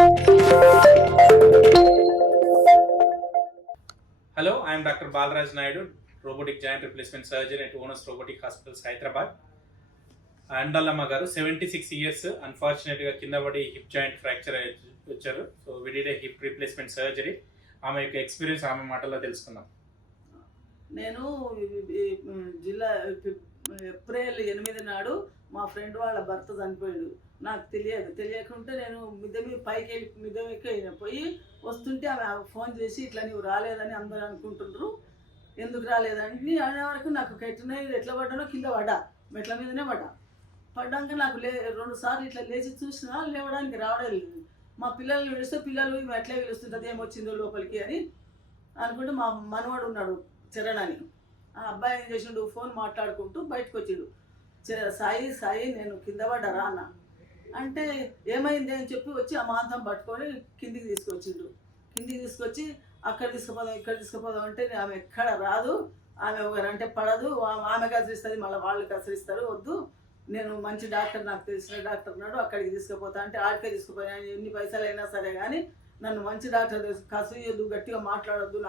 Hello, I am Dr. Balaraj Naidu, Robotic Joint Replacement Surgeon at Onus Robotic Hospitals, Hyderabad. Andalama garu 76 years, unfortunately కింద పడి hip joint fracture వచ్చారు. So we did a hip replacement surgery. ఆమె యొక్క experience ఆమె మాటల్లో తెలుసుకుందాం. నేను జిల్లా ఏప్రిల్ 8 నాడు మా ఫ్రెండ్ వాళ్ళ భర్త చనిపోయాడు. నాకు తెలియకుంటే నేను మిద్దె ఎక్కి పోయి వస్తుంటే ఆమె ఫోన్ చేసి ఇట్లా నీవు రాలేదని అందరూ అనుకుంటుండ్రు, ఎందుకు రాలేదని అనే వరకు నాకు ఎట్లా పడ్డానో కింద పడ్డా, మెట్ల మీదనే పడ్డాక నాకు 2 సార్లు ఇట్లా లేచి చూసినా లేవడానికి రావడం లేదు. మా పిల్లల్ని పిలిస్తే పిల్లలు ఎట్లా పిలుస్తుంటుంది ఏమొచ్చిందో లోపలికి అని అనుకుంటే మా మనవాడు ఉన్నాడు చరణ్ అని, ఆ అబ్బాయి ఏం చేసిండు ఫోన్ మాట్లాడుకుంటూ బయటకు వచ్చిండు. సాయి నేను కింద పడ్డారా అన్న అంటే ఏమైంది అని చెప్పి వచ్చి ఆ మాంతం పట్టుకొని కిందికి తీసుకొచ్చి అక్కడ తీసుకుపోదాం ఇక్కడ తీసుకుపోదాం అంటే ఆమె ఎక్కడ రాదు, ఆమె ఒకరంటే పడదు, ఆమె కసరిస్తుంది మళ్ళీ వాళ్ళు కసరిస్తారు, వద్దు నేను మంచి డాక్టర్ నాకు తెలిసిన డాక్టర్ ఉన్నాడు అక్కడికి తీసుకుపోతా అంటే ఆడికే తీసుకుపోయినా ఎన్ని పైసలు అయినా సరే కానీ నన్ను మంచి డాక్టర్ కసరియొద్దు, గట్టిగా మాట్లాడొద్దు,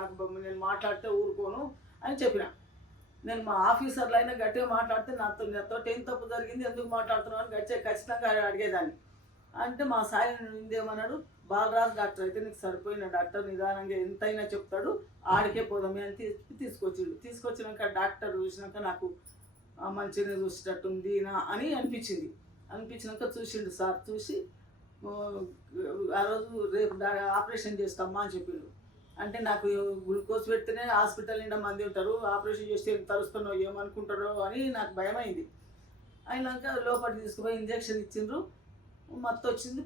నేను మాట్లాడితే ఊరుకోను అని చెప్పిన. నేను మా ఆఫీసర్లు అయినా గట్టిగా మాట్లాడితే నాతో ఏం తప్పు జరిగింది ఎందుకు మాట్లాడుతున్నావు అని ఖచ్చితంగా అడిగేదాన్ని. అంటే మా సాయి ఏమన్నాడు, బాలరాజు డాక్టర్ అయితే నీకు సరిపోయిన డాక్టర్, నిదానంగా ఎంతైనా చెప్తాడు, ఆడికే పోదామే అని తీసుకొచ్చినాక డాక్టర్ చూసినాక నాకు మంచిగా చూసేటట్టుంది అని అనిపించినాక చూసిండు సార్. చూసి ఆ రోజు రేపు ఆపరేషన్ చేస్తామా అని చెప్పిండు. అంటే నాకు గ్లూకోజ్ పెడితేనే హాస్పిటల్ నిండా మంది ఉంటారు, ఆపరేషన్ చేస్తే తరుస్తున్నావు ఏమనుకుంటారో అని నాకు భయమైంది. అయినాక లోపలికి తీసుకుపోయి ఇంజక్షన్ ఇచ్చిండ్రు, మత్తు వచ్చింది,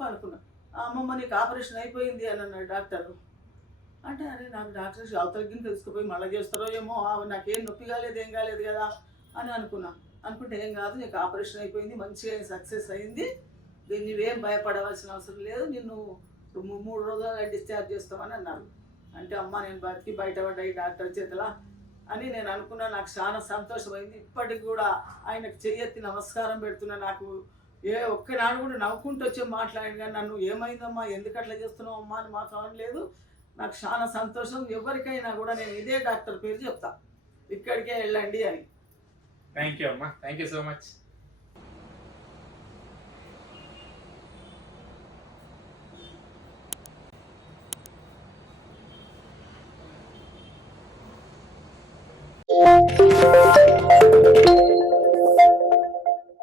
పండుకున్నా. అమ్మమ్మ నీకు ఆపరేషన్ అయిపోయింది అని అన్నాడు డాక్టరు. అంటే అరే నాకు డాక్టర్ అవతలకి తీసుకుపోయి మళ్ళీ చేస్తారో ఏమో, నాకేం నొప్పి కాలేదు ఏం కాలేదు కదా అని అనుకుంటే ఏం కాదు, నీకు ఆపరేషన్ అయిపోయింది, మంచిగా సక్సెస్ అయింది, నువ్వేం భయపడవలసిన అవసరం లేదు, నిన్ను 3 రోజులుగా డిశ్చార్జ్ చేస్తామని అన్నారు. అంటే అమ్మ నేను బతికి బయటపడ్డా ఈ డాక్టర్ చేతలా అని నేను అనుకున్నా. నాకు చాలా సంతోషమైంది. ఇప్పటికి కూడా ఆయనకు చెయ్యెత్తి నమస్కారం పెడుతున్నా. నాకు ఒక్కనాడు కూడా నవ్వుకుంటూ వచ్చి మాట్లాడింది కానీ నన్ను ఏమైందమ్మా ఎందుకు అట్లా చేస్తున్నావు అమ్మా అని మాట్లాడడం లేదు. నాకు చాలా సంతోషం. ఎవరికైనా కూడా నేను ఇదే డాక్టర్ పేరు చెప్తా, ఇక్కడికే వెళ్ళండి అని. థ్యాంక్ యూ అమ్మా, థ్యాంక్ యూ సో మచ్.